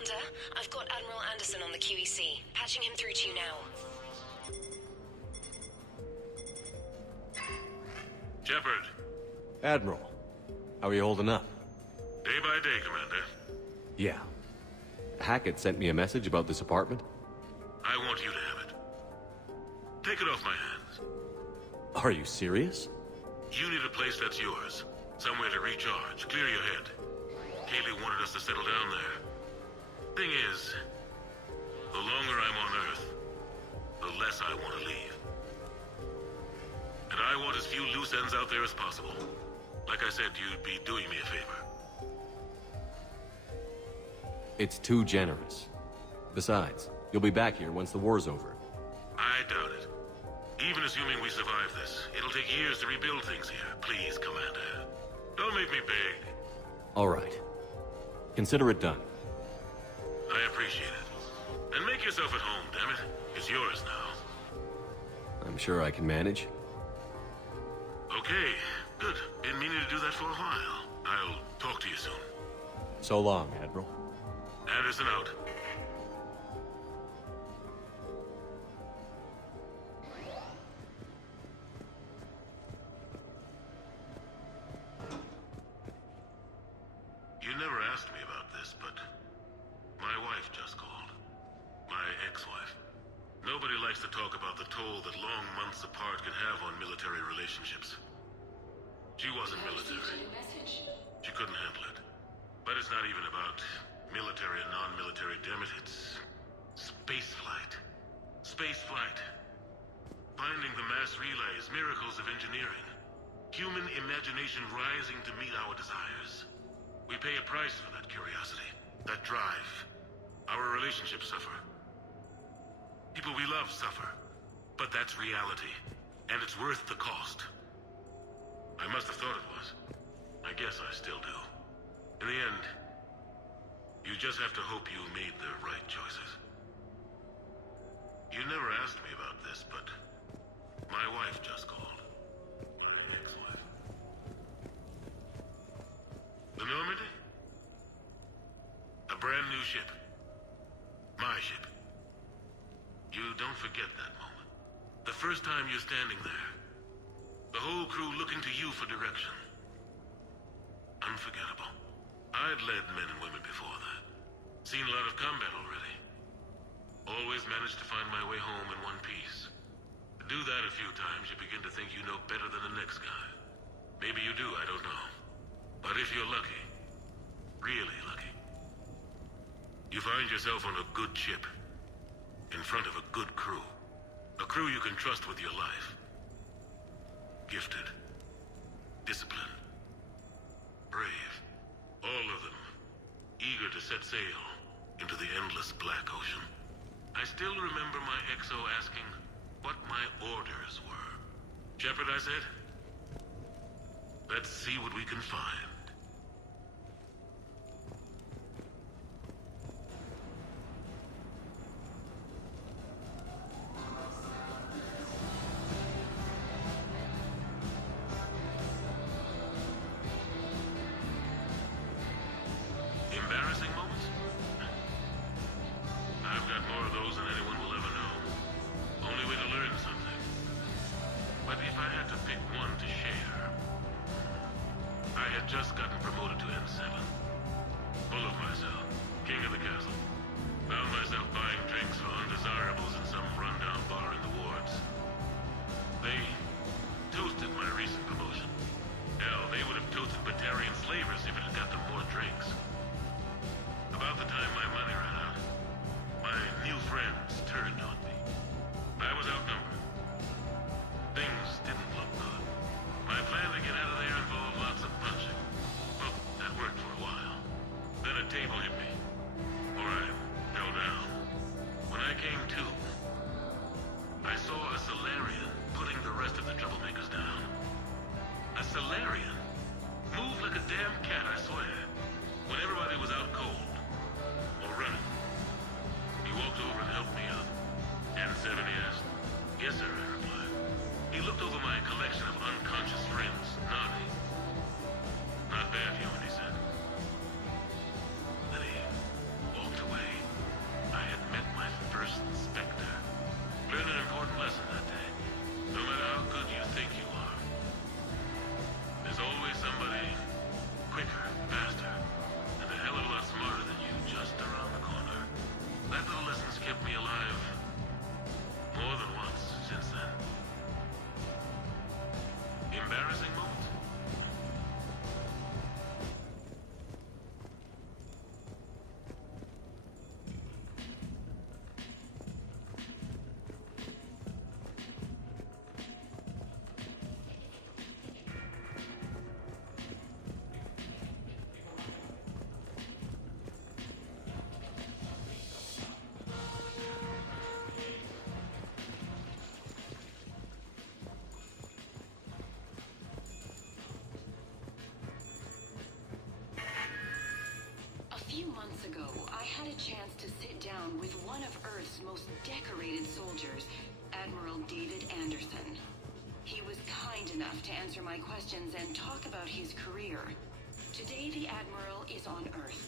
Commander, I've got Admiral Anderson on the QEC. Patching him through to you now. Shepard. Admiral, how are you holding up? Day by day, Commander. Yeah. Hackett sent me a message about this apartment. I want you to have it. Take it off my hands. Are you serious? You need a place that's yours. Somewhere to recharge, clear your head. Kaylee wanted us to settle down there. Thing is, the longer I'm on Earth, the less I want to leave. And I want as few loose ends out there as possible. Like I said, you'd be doing me a favor. It's too generous. Besides, you'll be back here once the war's over. I doubt it. Even assuming we survive this, it'll take years to rebuild things here. Please, Commander. Don't make me beg. All right. Consider it done. I appreciate it. And make yourself at home, damn it. It's yours now. I'm sure I can manage. Okay, good. Been meaning to do that for a while. I'll talk to you soon. So long, Admiral. Anderson out. You never asked me about this, but my wife just called. My ex-wife. Nobody likes to talk about the toll that long months apart can have on military relationships. She wasn't military. She couldn't handle it. But it's not even about military and non-military, damn it. It's spaceflight. Spaceflight. Finding the mass relays, miracles of engineering. Human imagination rising to meet our desires. We pay a price for that curiosity, that drive. Our relationships suffer. People we love suffer. But that's reality, and it's worth the cost. I must have thought it was. I guess I still do. In the end, you just have to hope you made the right choices. You never asked me about this, but my wife just called. My ex-wife. The Normandy? A brand new ship. My ship. You don't forget that moment. The first time you're standing there. The whole crew looking to you for direction. Unforgettable. I'd led men and women before that. Seen a lot of combat already. Always managed to find my way home in one piece. Do that a few times, you begin to think you know better than the next guy. Maybe you do, I don't know. But if you're lucky, really lucky, you find yourself on a good ship, in front of a good crew. A crew you can trust with your life. Gifted, disciplined, brave. All of them, eager to set sail into the endless black ocean. I still remember my XO asking what my orders were. Shepard, I said, let's see what we can find. Embarrassing moments? I've got more of those than anyone will ever know. Only way to learn something. But if I had to pick one to share, I had just gotten promoted to N7. Full of myself, king of the castle. Found myself buying drinks for undesirables in some rundown bar in the wards. They toasted my recent promotion. Hell, they would have toasted Batarian slavers if it had got them more drinks. About the time my money ran out, my new friends turned on me. I was outnumbered. Things didn't look good. My plan to get out of there involved lots of punching. Well, that worked for a while. Then a table hit me. Or I fell down. When I came to, I saw a Solarian putting the rest of the troublemakers down. A Solarian? Moved like a damn cat, I swear. When everybody was out cold. Or running. He walked over and helped me up. N7, he asked. Yes, sir, I replied. He looked over my collection of unconscious friends, nodding. Not bad, human, he said. Then he walked away. ago, I had a chance to sit down with one of Earth's most decorated soldiers, Admiral David Anderson. He was kind enough to answer my questions and talk about his career. Today, the Admiral is on Earth,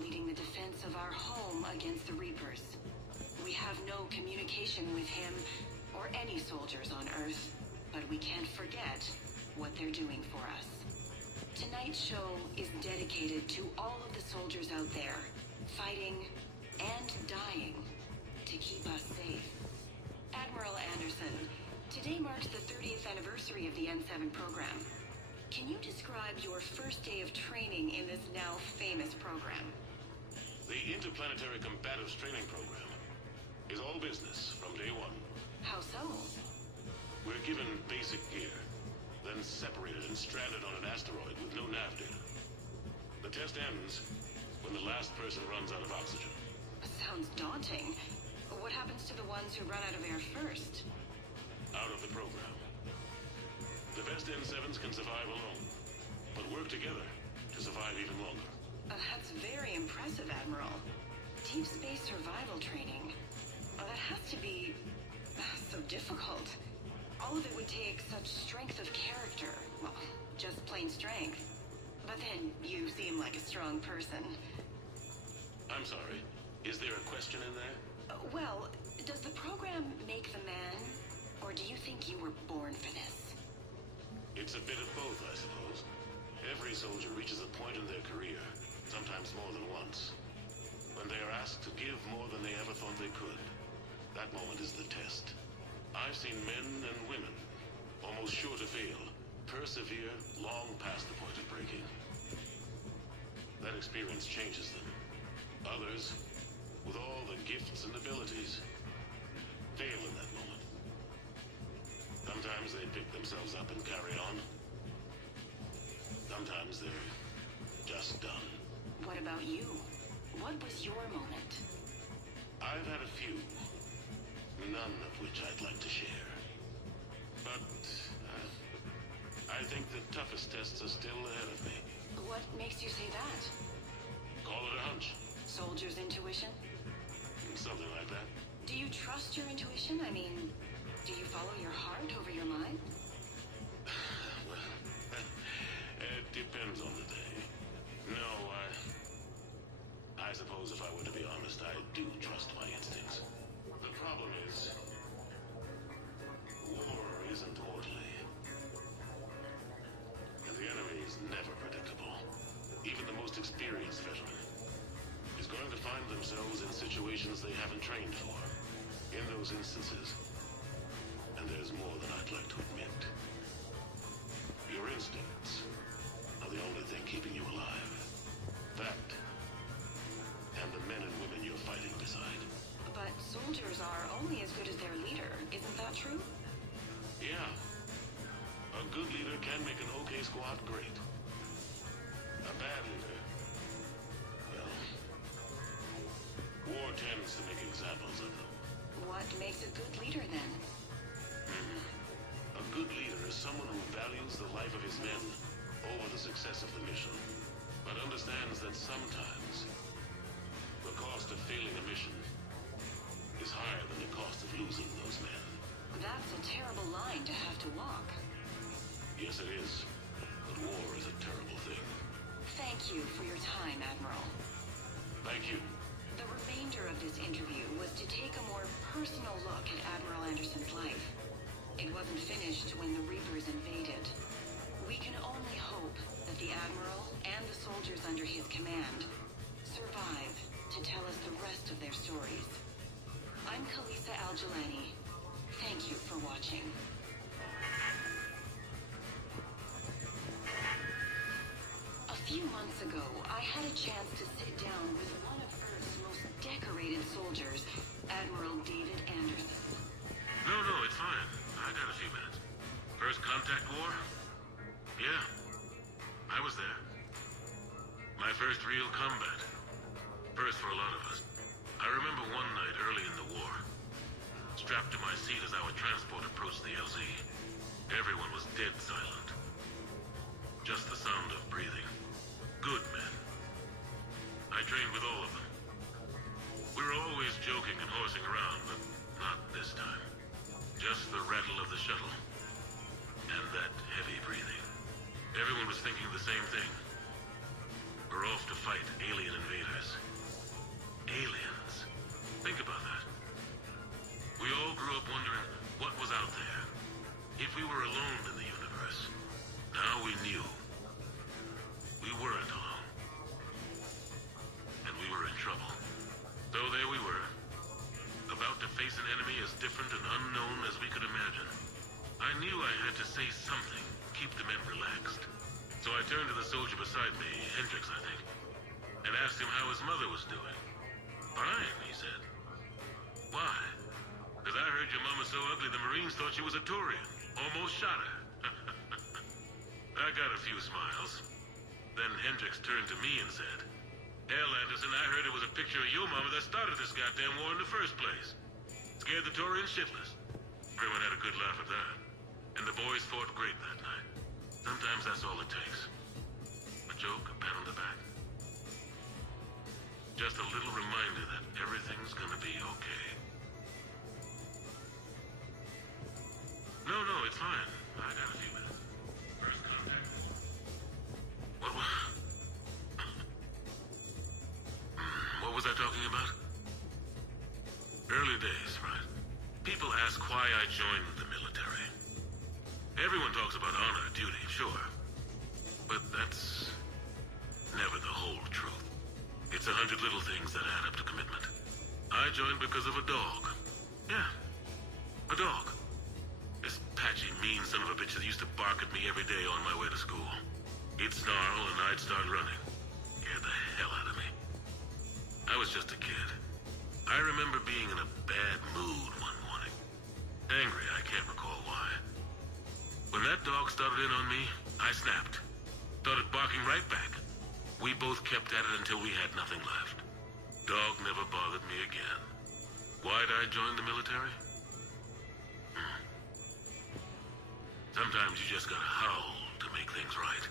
leading the defense of our home against the Reapers. We have no communication with him or any soldiers on Earth, but we can't forget what they're doing for us. Tonight's show is dedicated to all of the soldiers out there, fighting and dying to keep us safe. Admiral Anderson, today marks the 30th anniversary of the N7 program. Can you describe your first day of training in this now famous program? The Interplanetary Combatives Training Program is all business from day one. How so? We're given basic gear, then separated and stranded on an asteroid with no nav data. The test ends when the last person runs out of oxygen. Sounds daunting. What happens to the ones who run out of air first? Out of the program. The best N7s can survive alone, but work together to survive even longer. That's very impressive, Admiral. Deep space survival training. That has to be so difficult. All of it would take such strength of character. Well, just plain strength. But then, you seem like a strong person. I'm sorry. Is there a question in there? Well, does the program make the man? Or do you think you were born for this? It's a bit of both, I suppose. Every soldier reaches a point in their career, sometimes more than once, when they are asked to give more than they ever thought they could. That moment is the test. I've seen men and women, almost sure to fail, persevere long past the point of breaking. That experience changes them. Others, with all the gifts and abilities, fail in that moment. Sometimes they pick themselves up and carry on. Sometimes they're just done. What about you? What was your moment? I've had a few. None of which I'd like to share. But I think the toughest tests are still ahead of me. What makes you say that? Call it a hunch. Soldier's intuition? Something like that. Do you trust your intuition? I mean, do you follow your heart over your mind? Well, it depends on the day. No, I suppose if I were to be honest, I do trust my instincts. The problem is, war isn't orderly. And the enemy is never predictable. Even the most experienced veteran is going to find themselves in situations they haven't trained for. In those instances, and there's more than I'd like to admit, your instincts are the only thing keeping you alive. That, and the men and women you're fighting beside. But soldiers are only as good as their leader, isn't that true? Yeah. A good leader can make an okay squad great. A bad leader, well, war tends to make examples of them. What makes a good leader, then? A good leader is someone who values the life of his men over the success of the mission, but understands that sometimes the cost of failing a mission is higher than the cost of losing those men. That's a terrible line to have to walk. Yes, it is. But war is a terrible thing. Thank you for your time, Admiral. Thank you. The remainder of this interview was to take a more personal look at Admiral Anderson's life. It wasn't finished when the Reapers invaded. We can only hope that the Admiral and the soldiers under his command survive to tell us the rest of their stories. I'm Kalisa Al-Jalani. Thank you for watching. A few months ago, I had a chance to sit down with one of Earth's most decorated soldiers, Admiral David Anderson. No, it's fine. I got a few minutes. First contact war? Yeah. I was there. My first real combat. First for a lot of us. I remember one night early in the war. Strapped to my seat as our transport approached the LZ. Everyone was dead silent. Just the sound of breathing. Good men. I trained with all of them. We're always joking and horsing around, but not this time. Just the rattle of the shuttle. And that heavy breathing. Everyone was thinking the same thing. We're off to fight alien invaders. Aliens. Think about that. We all grew up wondering what was out there. If we were alone in the universe. Now we knew. We weren't alone. And we were in trouble. So there we were. About to face an enemy as different and unknown as we could imagine. I knew I had to say something, keep the men relaxed. So I turned to the soldier beside me, Hendrix, I think, and asked him how his mother was doing. Fine, he said. Why? Because I heard your mom was so ugly the Marines thought she was a Turian. Almost shot her. I got a few smiles. Then Hendrix turned to me and said, Hell, Anderson, I heard it was a picture of your mama that started this goddamn war in the first place. Scared the Turians shitless. Everyone had a good laugh at that. And the boys fought great that night. Sometimes that's all it takes. A joke, a pat on the back. Just a little reminder that everything's gonna be okay. No, it's fine. I got a few minutes. First contact. What was I talking about? Early days, right? People ask why I joined the military. Everyone talks about honor, duty, sure. But that's never the whole truth. It's 100 little things that add up to commitment. I joined because of a dog. Yeah, a dog. This patchy, mean son of a bitch that used to bark at me every day on my way to school. He'd snarl and I'd start running. Scared the hell out of me. I was just a kid. I remember being in a bad mood one morning. Angry, I can't recall why. When that dog started in on me, I snapped. Started barking right back. We both kept at it until we had nothing left. Dog never bothered me again. Why'd I join the military? Sometimes you just gotta howl to make things right.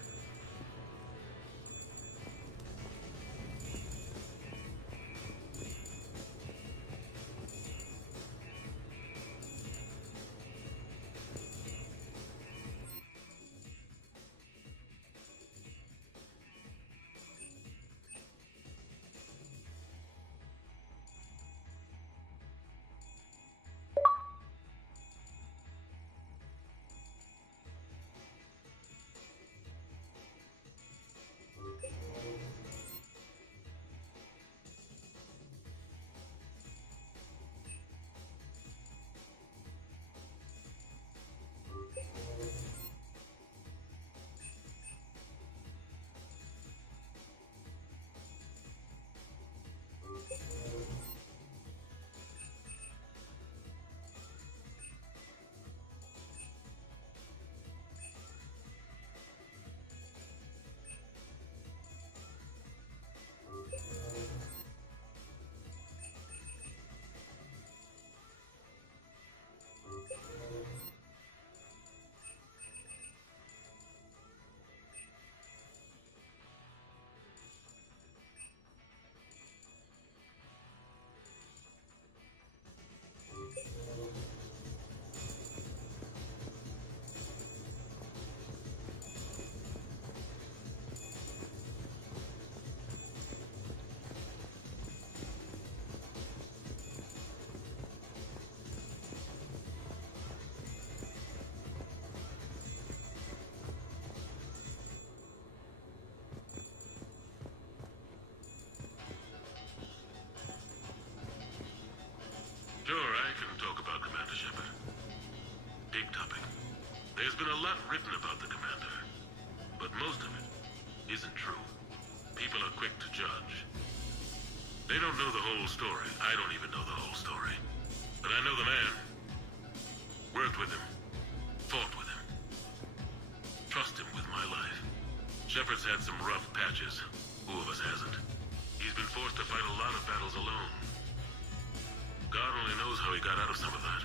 Sure, I can talk about Commander Shepard. Big topic. There's been a lot written about the Commander, but most of it isn't true. People are quick to judge. They don't know the whole story. I don't even know the whole story. But I know the man. Worked with him. Fought with him. Trust him with my life. Shepard's had some rough patches. Who of us hasn't? He's been forced to fight a lot of battles alone. God only knows how he got out of some of that.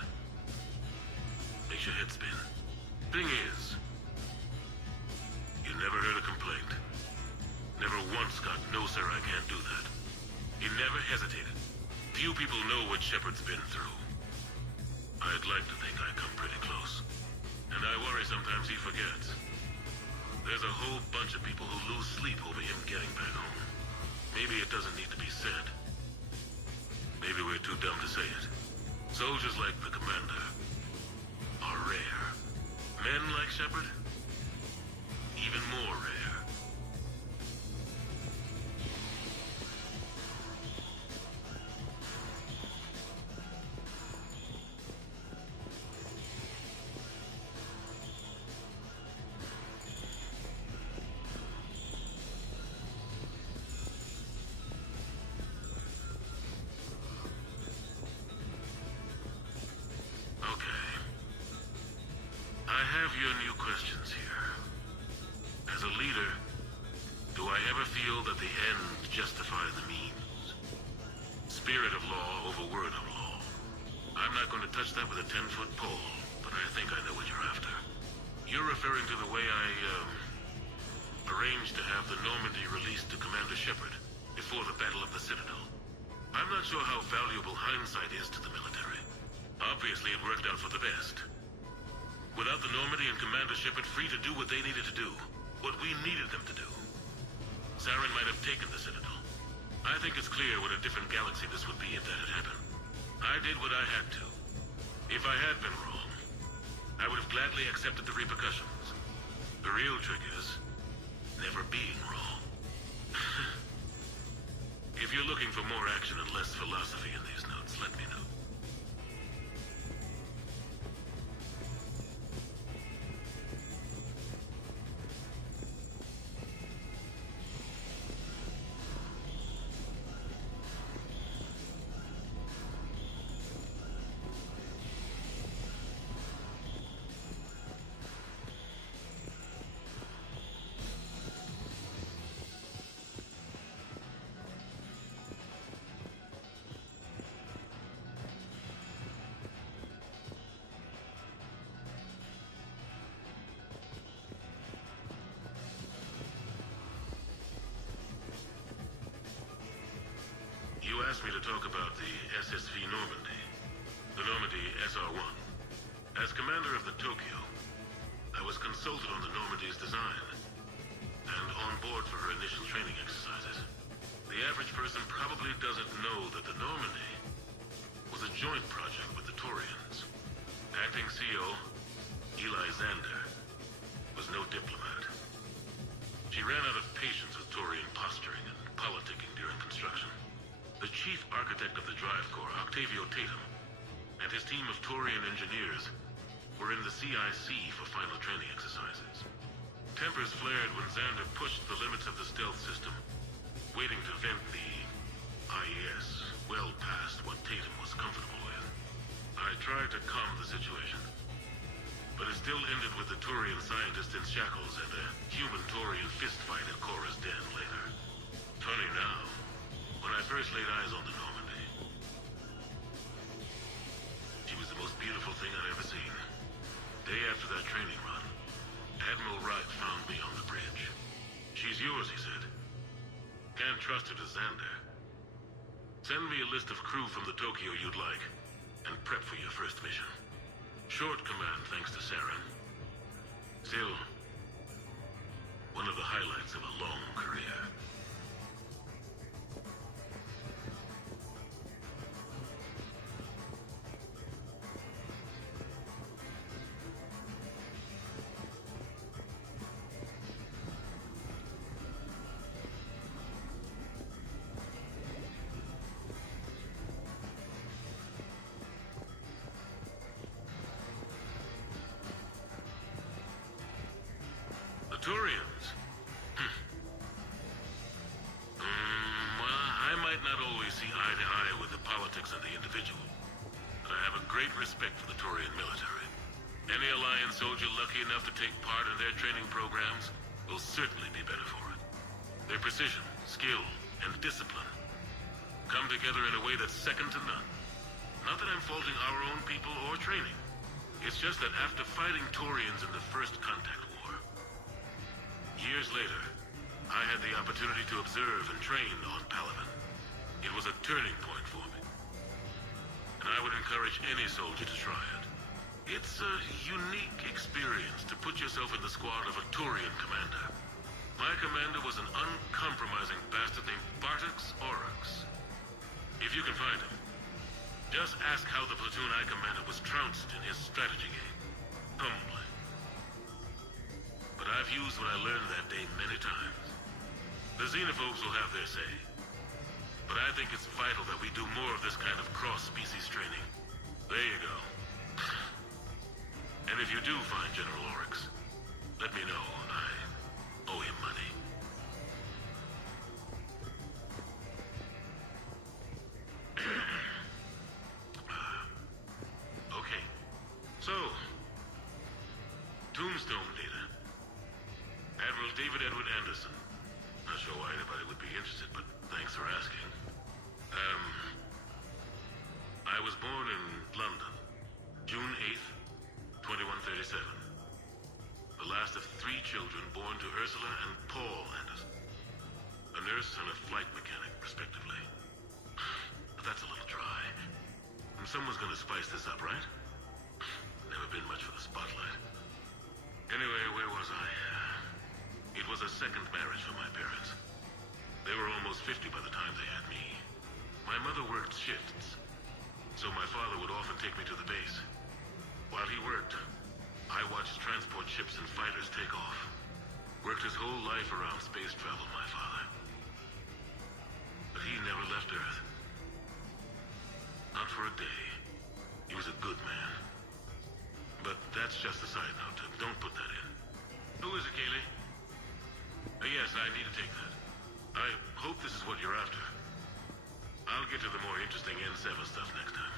Makes your head spin. Thing is, you never heard a complaint. Never once got, no sir, I can't do that. He never hesitated. Few people know what Shepard's been through. I'd like to think I come pretty close. And I worry sometimes he forgets. There's a whole bunch of people who lose sleep over him getting back home. Maybe it doesn't need to be said. Maybe we're too dumb to say it. Soldiers like the Commander are rare. Men like Shepard? Even more rare. Your new questions here. As a leader, do I ever feel that the ends justify the means? Spirit of law over word of law. I'm not going to touch that with a 10-foot pole, but I think I know what you're after. You're referring to the way I, arranged to have the Normandy released to Commander Shepard before the Battle of the Citadel. I'm not sure how valuable hindsight is to the military. Obviously, it worked out for the best. Without the Normandy and Commander Shepard free to do what they needed to do, what we needed them to do, Saren might have taken the Citadel. I think it's clear what a different galaxy this would be if that had happened. I did what I had to. If I had been wrong, I would have gladly accepted the repercussions. The real trick is never being wrong. If you're looking for more action and less philosophy in these notes, let me know. You asked me to talk about the SSV Normandy, the Normandy SR-1. As commander of the Tokyo, I was consulted on the Normandy's design, and on board for her initial training exercises. The average person probably doesn't know that the Normandy was a joint project with the Taurians. Acting CO, Eli Xander, was no diplomat. She ran out of patience with Taurian posturing and politicking during construction. The chief architect of the Drive Corps, Octavio Tatum, and his team of Taurian engineers were in the CIC for final training exercises. Tempers flared when Xander pushed the limits of the stealth system, waiting to vent the IES well past what Tatum was comfortable with. I tried to calm the situation, but it still ended with the Taurian scientist in shackles and a human-Taurian fistfight at Korra's den later. Funny now. When I first laid eyes on the Normandy, she was the most beautiful thing I'd ever seen. Day after that training run, Admiral Wright found me on the bridge. She's yours, he said. Can't trust her to Xander. Send me a list of crew from the Tokyo you'd like, and prep for your first mission. Short command thanks to Saren. Still, one of the highlights of a long career. Turians? Well, I might not always see eye to eye with the politics of the individual, but I have a great respect for the Turian military. Any Alliance soldier lucky enough to take part in their training programs will certainly be better for it. Their precision, skill, and discipline come together in a way that's second to none. Not that I'm faulting our own people or training. It's just that after fighting Taurians in the First Contact War, years later, I had the opportunity to observe and train on Palaven. It was a turning point for me. and I would encourage any soldier to try it. It's a unique experience to put yourself in the squad of a Turian commander. My commander was an uncompromising bastard named Bartix Oryx. If you can find him, just ask how the platoon I commanded was trounced in his strategy game. Humbly. But I've used what I learned that day many times. The xenophobes will have their say. But I think it's vital that we do more of this kind of cross-species training. There you go. And if you do find General Oryx, let me know. I owe him money. Okay. So, Tombstone data. Admiral David Edward Anderson. Not sure why anybody would be interested, but thanks for asking. I was born in London, June 8th, 2137. The last of 3 children born to Ursula and Paul Anderson. A nurse and a flight mechanic, respectively. But that's a little dry. And someone's gonna spice this up, right? Never been much for the spotlight. Anyway, where was I? It was a second marriage for my parents. They were almost 50 by the time they had me. My mother worked shifts, so my father would often take me to the base. While he worked, I watched transport ships and fighters take off. Worked his whole life around space travel, my father. But he never left Earth. Not for a day. He was a good man. But that's just a side note. Don't put that in. Who is it, Kaylee? Yes, I need to take that. I hope this is what you're after. I'll get to the more interesting N7 stuff next time.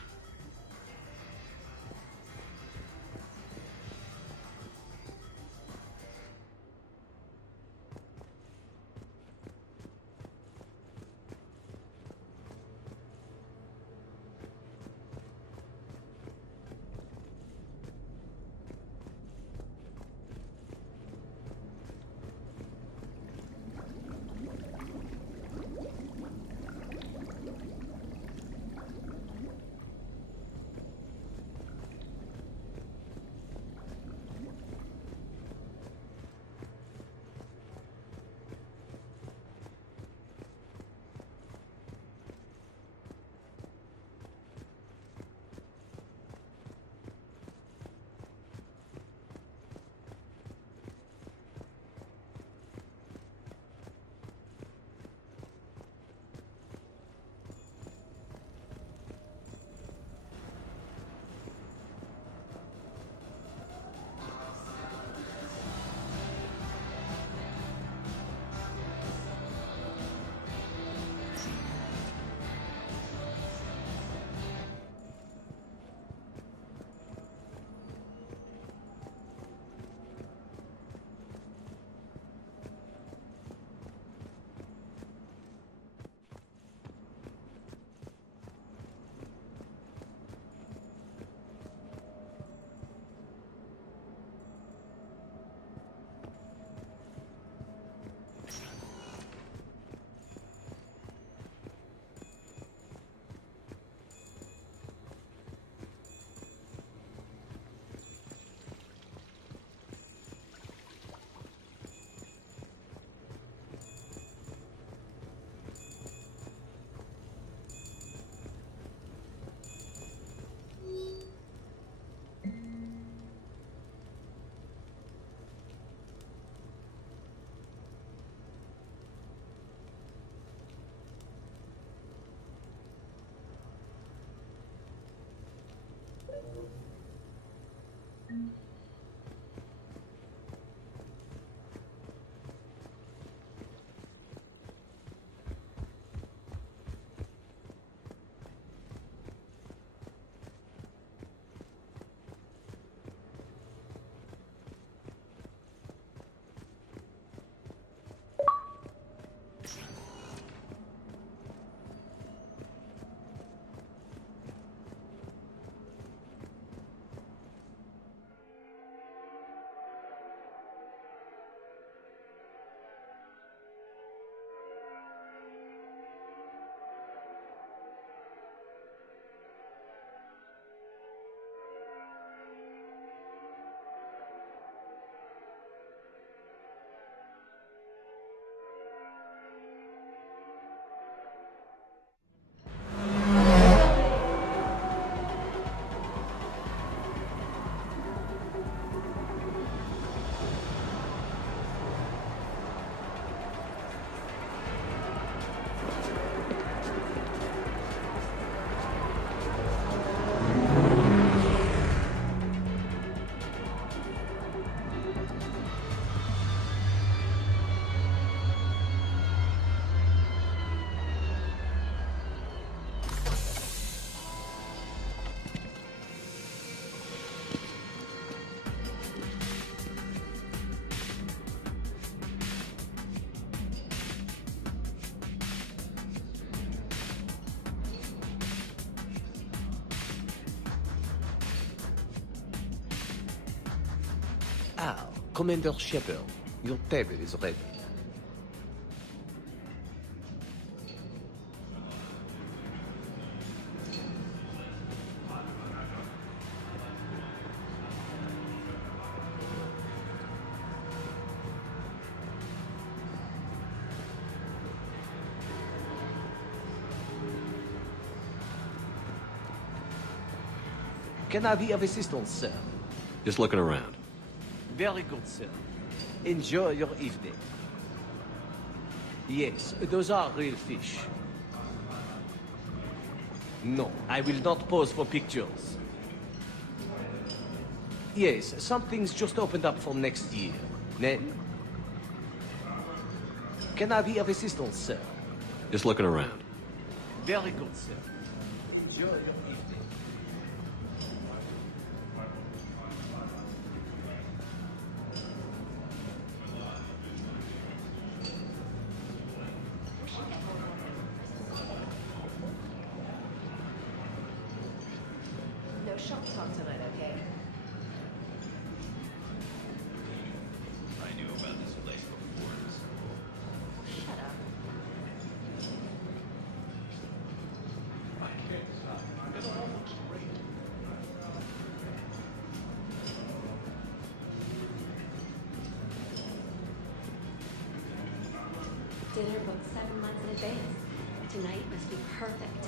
Ah, Commander Shepard, your table is ready. Can I be of assistance, sir? Just looking around. Very good, sir. Enjoy your evening. Yes, those are real fish. No, I will not pose for pictures. Yes, something's just opened up for next year. Then? Can I be of assistance, sir? Just looking around. Very good, sir. Enjoy your evening. No shop talk tonight, okay? I knew about this place before, so... Shut up. I can't stop. It all looks great. Dinner booked 7 months in advance. Tonight must be perfect.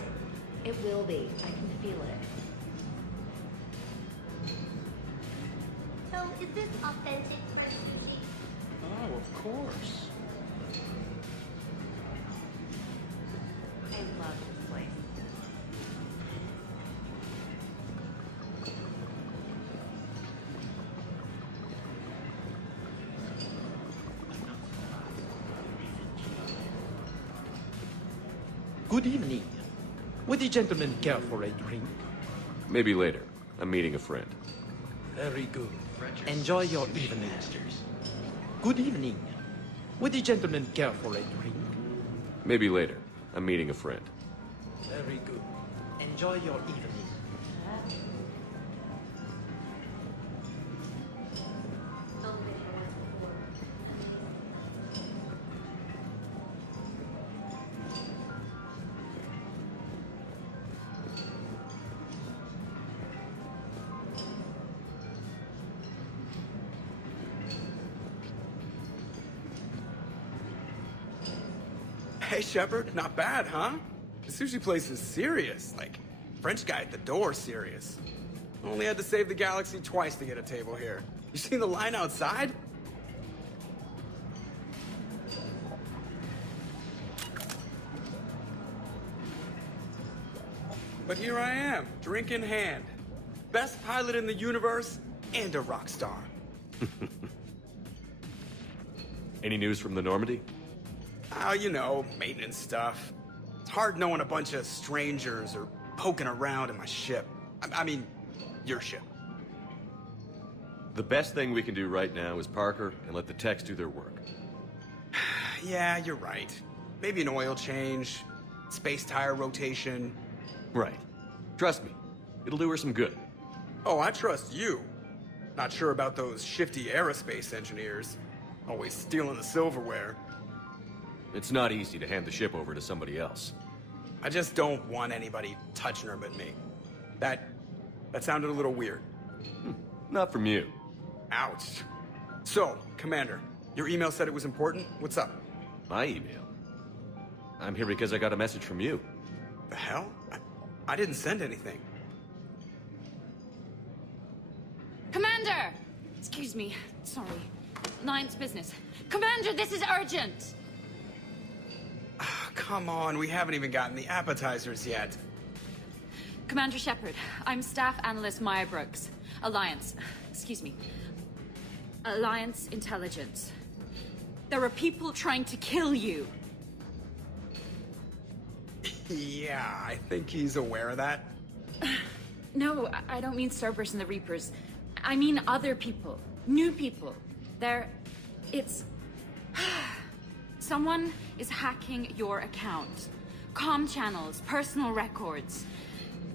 It will be. I can feel it. So, is this authentic French sushi? Oh, of course. I love this place. Good evening. Would the gentleman care for a drink? Maybe later. I'm meeting a friend. Very good. Enjoy your evening. Good evening. Would the gentleman care for a drink? Maybe later. I'm meeting a friend. Very good. Enjoy your evening. Hey, Shepard, not bad, huh? The sushi place is serious. Like, French guy at the door serious. Only had to save the galaxy twice to get a table here. You seen the line outside? But here I am, drink in hand. Best pilot in the universe and a rock star. Any news from the Normandy? Oh, you know, maintenance stuff. It's hard knowing a bunch of strangers or poking around in my ship. I mean, your ship. The best thing we can do right now is Parker and let the techs do their work. Yeah, you're right. Maybe an oil change, space tire rotation. Right. Trust me. It'll do her some good. Oh, I trust you. Not sure about those shifty aerospace engineers. Always stealing the silverware. It's not easy to hand the ship over to somebody else. I just don't want anybody touching her but me. That sounded a little weird. Not from you. Ouch. So, Commander, your email said it was important. What's up? My email? I'm here because I got a message from you. The hell? I didn't send anything. Commander! Excuse me. Sorry. Alliance business. Commander, this is urgent! Come on, we haven't even gotten the appetizers yet. Commander Shepard, I'm Staff Analyst Maya Brooks. Alliance. Excuse me. Alliance Intelligence. There are people trying to kill you. Yeah, I think he's aware of that. No, I don't mean Cerberus and the Reapers. I mean other people. New people. It's... Someone is hacking your account. Comm channels, personal records.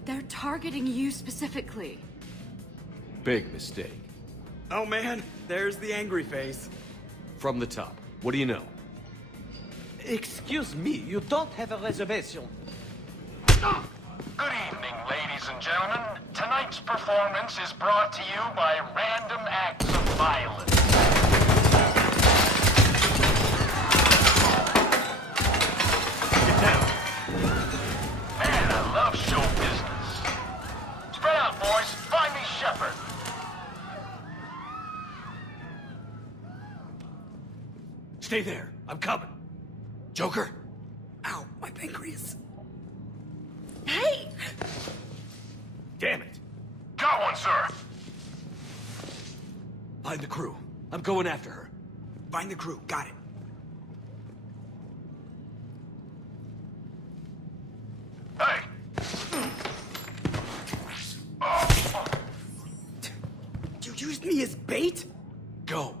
They're targeting you specifically. Big mistake. Oh man, there's the angry face. From the top. What do you know? Excuse me, you don't have a reservation. Good evening, ladies and gentlemen. Tonight's performance is brought to you by random acts of violence. Get down. Man, I love show business. Spread out, boys. Find me Shepard. Stay there. I'm coming. Joker? Ow, my pancreas. Hey! Damn it. Got one, sir. Find the crew. I'm going after her. Find the crew, got it. Hey. You used me as bait? Go.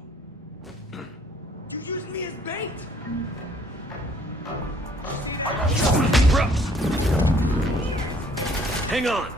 You used me as bait? Bro. Hang on.